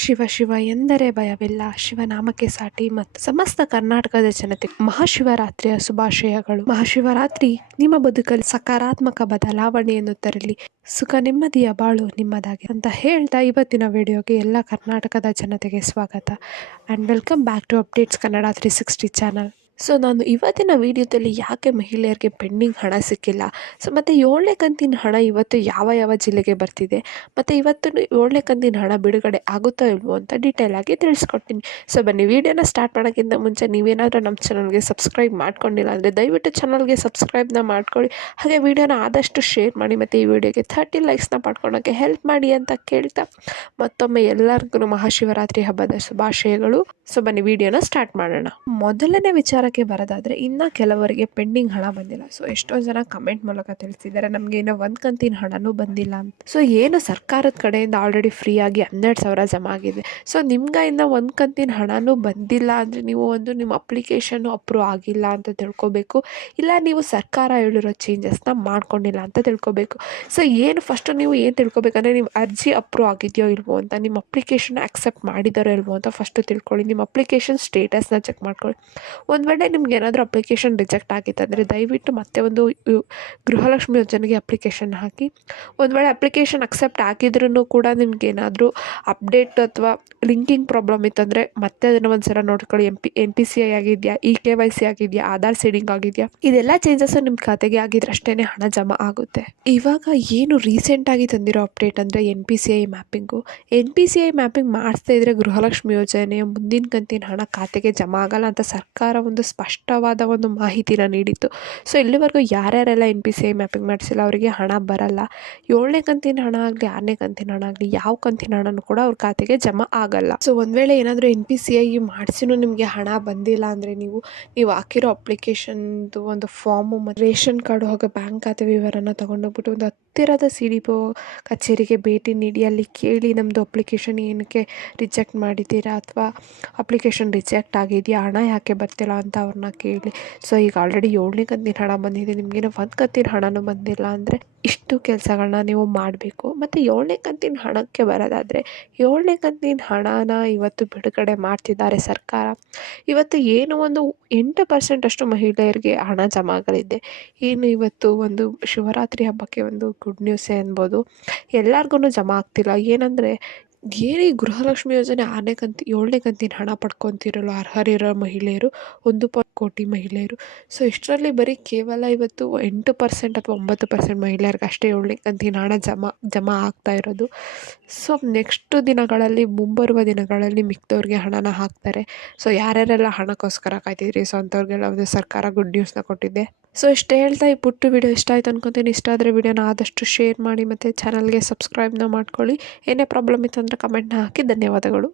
ಶಿವ ಶಿವ ಎಂದರೆ ಭಯವಿಲ್ಲ, ಶಿವನಾಮಕ್ಕೆ ಸಾಟಿ ಮತ್ತು ಸಮಸ್ತ ಕರ್ನಾಟಕದ ಜನತೆ ಮಹಾಶಿವರಾತ್ರಿಯ ಶುಭಾಶಯಗಳು. ಮಹಾಶಿವರಾತ್ರಿ ನಿಮ್ಮ ಬದುಕಲ್ಲಿ ಸಕಾರಾತ್ಮಕ ಬದಲಾವಣೆಯನ್ನು ತರಲಿ, ಸುಖ ನೆಮ್ಮದಿಯ ಬಾಳು ನಿಮ್ಮದಾಗಿ ಅಂತ ಹೇಳ್ತಾ ಇವತ್ತಿನ ವಿಡಿಯೋಗೆ ಎಲ್ಲ ಕರ್ನಾಟಕದ ಜನತೆಗೆ ಸ್ವಾಗತ and welcome back to updates Kannada 360 channel. So ನಾನು ಇವತ್ತಿನ ವಿಡಿಯೋದಲ್ಲಿ ಯಾಕೆ ಮಹಿಳೆಯರಿಗೆ ಪೆಂಡಿಂಗ್ ಹಣ ಸಿಕ್ಕಿಲ್ಲ, ಸೊ ಮತ್ತು 7ನೇ ಕಂತಿನ ಹಣ ಇವತ್ತು ಯಾವ ಯಾವ ಜಿಲ್ಲೆಗೆ ಬರ್ತಿದೆ, ಮತ್ತು ಇವತ್ತು 7ನೇ ಕಂತಿನ ಹಣ ಬಿಡುಗಡೆ ಆಗುತ್ತೋ ಇಲ್ವೋ ಅಂತ ಡೀಟೇಲ್ ಆಗಿ ತಿಳಿಸ್ಕೊಡ್ತೀನಿ. ಸೊ ಬನ್ನಿ, ವಿಡಿಯೋನ ಸ್ಟಾರ್ಟ್ ಮಾಡೋಕ್ಕಿಂತ ಮುಂಚೆ ನೀವೇನಾದರೂ ನಮ್ಮ ಚಾನಲ್ಗೆ ಸಬ್ಸ್ಕ್ರೈಬ್ ಮಾಡ್ಕೊಂಡಿಲ್ಲ ಅಂದರೆ ದಯವಿಟ್ಟು ಚಾನಲ್ಗೆ ಸಬ್ಸ್ಕ್ರೈಬ್ನ ಮಾಡ್ಕೊಳ್ಳಿ, ಹಾಗೆ ವಿಡಿಯೋನ ಆದಷ್ಟು ಶೇರ್ ಮಾಡಿ ಮತ್ತು ಈ ವಿಡಿಯೋಗೆ 30 ಲೈಕ್ಸ್ನ ಪಡ್ಕೊಳ್ಳೋಕ್ಕೆ ಹೆಲ್ಪ್ ಮಾಡಿ ಅಂತ ಕೇಳ್ತಾ ಮತ್ತೊಮ್ಮೆ ಎಲ್ಲರಿಗೂ ಮಹಾಶಿವರಾತ್ರಿ ಹಬ್ಬದ ಶುಭಾಶಯಗಳು. ಸೊ ಬನ್ನಿ ವಿಡಿಯೋನ ಸ್ಟಾರ್ಟ್ ಮಾಡೋಣ. ಮೊದಲನೇ ವಿಚಾರಕ್ಕೆ ಬರೋದಾದರೆ, ಇನ್ನು ಕೆಲವರಿಗೆ ಪೆಂಡಿಂಗ್ ಹಣ ಬಂದಿಲ್ಲ. ಸೊ ಎಷ್ಟೋ ಜನ ಕಮೆಂಟ್ ಮೂಲಕ ತಿಳಿಸಿದ್ದಾರೆ ನಮಗೆ ಇನ್ನೂ 1 ಕಂತಿನ ಹಣನೂ ಬಂದಿಲ್ಲ ಅಂತ. ಸೊ ಏನು ಸರ್ಕಾರದ ಕಡೆಯಿಂದ ಆಲ್ರೆಡಿ ಫ್ರೀಯಾಗಿ 12,000 ಜಮಾ ಆಗಿದೆ. ಸೊ ನಿಮ್ಗೆ ಇನ್ನು 1 ಕಂತಿನ ಹಣನೂ ಬಂದಿಲ್ಲ ಅಂದರೆ ನೀವು ನಿಮ್ಮ ಅಪ್ಲಿಕೇಶನ್ನು ಅಪ್ರೂವ್ ಆಗಿಲ್ಲ ಅಂತ ತಿಳ್ಕೊಬೇಕು, ಇಲ್ಲ ನೀವು ಸರ್ಕಾರ ಹೇಳಿರೋ ಚೇಂಜಸ್ನ ಮಾಡ್ಕೊಂಡಿಲ್ಲ ಅಂತ ತಿಳ್ಕೊಬೇಕು. ಸೊ ಫಸ್ಟು ನೀವು ಏನು ತಿಳ್ಕೊಬೇಕಂದ್ರೆ, ನಿಮ್ಮ ಅರ್ಜಿ ಅಪ್ರೂವ್ ಆಗಿದೆಯೋ ಇಲ್ವೋ ಅಂತ, ನಿಮ್ಮ ಅಪ್ಲಿಕೇಶನ್ ಆಕ್ಸೆಪ್ಟ್ ಮಾಡಿದಾರೋ ಇಲ್ವೋ ಅಂತ ಫಸ್ಟು ತಿಳ್ಕೊಳ್ಳಿ. ನಿಮ್ಮ ಅಪ್ಲಿಕೇಶನ್ ಸ್ಟೇಟಸ್ನ ಚೆಕ್ ಮಾಡ್ಕೊಳ್ಳಿ. ಒಂದು ವೇಳೆ ನಿಮ್ಗೆ ಏನಾದರೂ ಅಪ್ಲಿಕೇಶನ್ ರಿಜೆಕ್ಟ್ ಆಗಿತ್ತಂದರೆ ದಯವಿಟ್ಟು ಮತ್ತೆ ಒಂದು ಗೃಹಲಕ್ಷ್ಮಿ ಯೋಜನೆಗೆ ಅಪ್ಲಿಕೇಶನ್ ಹಾಕಿ. ಒಂದು ವೇಳೆ ಅಪ್ಲಿಕೇಶನ್ ಅಕ್ಸೆಪ್ಟ್ ಆಗಿದ್ರೂ ಕೂಡ ನಿಮ್ಗೇನಾದರೂ ಅಪ್ಡೇಟ್ ಅಥವಾ ಲಿಂಕಿಂಗ್ ಪ್ರಾಬ್ಲಮ್ ಇತ್ತಂದರೆ ಮತ್ತೆ ಅದನ್ನು ಒಂದು ಸಲ ನೋಡ್ಕೊಳ್ಳಿ. NPCI ಆಗಿದೆಯಾ, KYC ಆಗಿದೆಯಾ, ಆಧಾರ್ ಸೀಡಿಂಗ್ ಆಗಿದೆಯಾ, ಇದೆಲ್ಲ ಚೇಂಜಸ್ಸು ನಿಮ್ಮ ಖಾತೆಗೆ ಆಗಿದ್ರೆ ಅಷ್ಟೇ ಹಣ ಜಮಾ ಆಗುತ್ತೆ. ಇವಾಗ ಏನು ರೀಸೆಂಟಾಗಿ ತಂದಿರೋ ಅಪ್ಡೇಟ್ ಅಂದರೆ NPCI ಮ್ಯಾಪಿಂಗು. NPCI ಮ್ಯಾಪಿಂಗ್ ಮಾಡಿಸ್ತಾ ಇದ್ದರೆ ಗೃಹಲಕ್ಷ್ಮಿ ಯೋಜನೆಯ ಮುಂದಿನ ಕಂತಿನ ಹಣ ಖಾತೆಗೆ ಜಮಾ ಆಗಲ್ಲ ಅಂತ ಸರ್ಕಾರ ಒಂದು ಸ್ಪಷ್ಟವಾದ ಒಂದು ಮಾಹಿತಿನ ನೀಡಿತ್ತು. ಸೊ ಇಲ್ಲಿವರೆಗೂ ಯಾರ್ಯಾರೆಲ್ಲ NPCI ಮ್ಯಾಪಿಂಗ್ ಮಾಡಿಸಿಲ್ಲ ಅವರಿಗೆ ಹಣ ಬರಲ್ಲ. 7ನೇ ಕಂತಿನ ಹಣ ಆಗಲಿ 6ನೇ ಕಂತಿನ ಹಣ ಆಗಲಿ ಯಾವ ಕಂತಿನ ಹಣನೂ ಕೂಡ ಅವ್ರ ಖಾತೆಗೆ ಜಮಾ ಆಗಲ್ಲ. ಸೊ ಒಂದು ವೇಳೆ ಏನಾದರೂ NPCI ಮಾಡಿಸಿನೂ ನಿಮಗೆ ಹಣ ಬಂದಿಲ್ಲ ಅಂದರೆ ನೀವು ಹಾಕಿರೋ ಅಪ್ಲಿಕೇಶನ್ದು ಒಂದು ಫಾರ್ಮು ಮತ್ತು ರೇಷನ್ ಕಾರ್ಡು ಹಾಗೂ ಬ್ಯಾಂಕ್ ಖಾತೆ ವಿವರನ ತೊಗೊಂಡೋಗ್ಬಿಟ್ಟು ಒಂದು ಹತ್ತಿರದ CDPO ಕಚೇರಿಗೆ ಭೇಟಿ ನೀಡಿ ಅಲ್ಲಿ ಕೇಳಿ, ನಮ್ಮದು ಅಪ್ಲಿಕೇಶನ್ ಏನಕ್ಕೆ ರಿಜೆಕ್ಟ್ ಮಾಡಿದ್ದೀರಾ ಅಥವಾ ಅಪ್ಲಿಕೇಶನ್ ರಿಜೆಕ್ಟ್ ಆಗಿದೆಯಾ, ಹಣ ಯಾಕೆ ಬರ್ತಿಲ್ಲ ಅಂತ ಅವ್ರನ್ನ ಕೇಳಿ. ಸೊ ಈಗ ಆಲ್ರೆಡಿ 7ನೇ ಕಂತಿನ ಹಣ ಬಂದಿದೆ, ನಿಮಗೇನೋ 1 ಕಂತಿನ ಹಣನೂ ಬಂದಿಲ್ಲ ಅಂದರೆ ಇಷ್ಟು ಕೆಲಸಗಳನ್ನ ನೀವು ಮಾಡಬೇಕು. ಮತ್ತು 7ನೇ ಕಂತಿನ ಹಣಕ್ಕೆ ಬರೋದಾದರೆ, 7ನೇ ಕಂತಿನ ಹಣನ ಇವತ್ತು ಬಿಡುಗಡೆ ಮಾಡ್ತಿದ್ದಾರೆ ಸರ್ಕಾರ. ಇವತ್ತು ಏನು ಒಂದು 8% ಅಷ್ಟು ಮಹಿಳೆಯರಿಗೆ ಹಣ ಜಮಾ ಆಗಲಿದೆ. ಏನು ಇವತ್ತು ಒಂದು ಶಿವರಾತ್ರಿ ಹಬ್ಬಕ್ಕೆ ಒಂದು ಗುಡ್ ನ್ಯೂಸೇ ಅನ್ಬೋದು. ಎಲ್ಲರಿಗೂ ಜಮಾ ಆಗ್ತಿಲ್ಲ. ಏನಂದರೆ ಈ ಗೃಹಲಕ್ಷ್ಮಿ ಯೋಜನೆ 7ನೇ ಕಂತಿನ ಹಣ ಪಡ್ಕೊತಿರಲು ಅರ್ಹರಿರೋ ಮಹಿಳೆಯರು 1 ಕೋಟಿ ಮಹಿಳೆಯರು. ಸೊ ಇಷ್ಟರಲ್ಲಿ ಬರೀ ಕೇವಲ ಇವತ್ತು 8% ಅಥವಾ 9% ಮಹಿಳೆಯರಿಗೆ ಅಷ್ಟೇ 7ನೇ ಕಂತಿನ ಹಣ ಜಮಾ ಆಗ್ತಾ ಇರೋದು. ಸೊ ನೆಕ್ಸ್ಟ್ ದಿನಗಳಲ್ಲಿ, ಮುಂಬರುವ ದಿನಗಳಲ್ಲಿ ಮಿಕ್ದವ್ರಿಗೆ ಹಣನ ಹಾಕ್ತಾರೆ. ಸೊ ಯಾರ್ಯಾರೆಲ್ಲ ಹಣಕ್ಕೋಸ್ಕರ ಕಾಯ್ತಿದ್ರಿ, ಸೊ ಅಂಥವ್ರಿಗೆಲ್ಲ ಒಂದು ಸರ್ಕಾರ ಗುಡ್ ನ್ಯೂಸ್ನ ಕೊಟ್ಟಿದೆ. ಸೊ ಇಷ್ಟು ಹೇಳ್ತಾ ಈ ಪುಟ್ಟು ವಿಡಿಯೋ ಇಷ್ಟ ಆಯ್ತು ಅನ್ಕೊತೀನಿ. ಇಷ್ಟ ಆದರೆ ವಿಡಿಯೋನ ಆದಷ್ಟು ಶೇರ್ ಮಾಡಿ ಮತ್ತು ಚಾನಲ್ಗೆ ಸಬ್ಸ್ಕ್ರೈಬ್ನ ಮಾಡ್ಕೊಳ್ಳಿ. ಏನೇ ಪ್ರಾಬ್ಲಮ್ ಇತ್ತು ಅಂದರೆ ಕಮೆಂಟ್ನ ಹಾಕಿ. ಧನ್ಯವಾದಗಳು.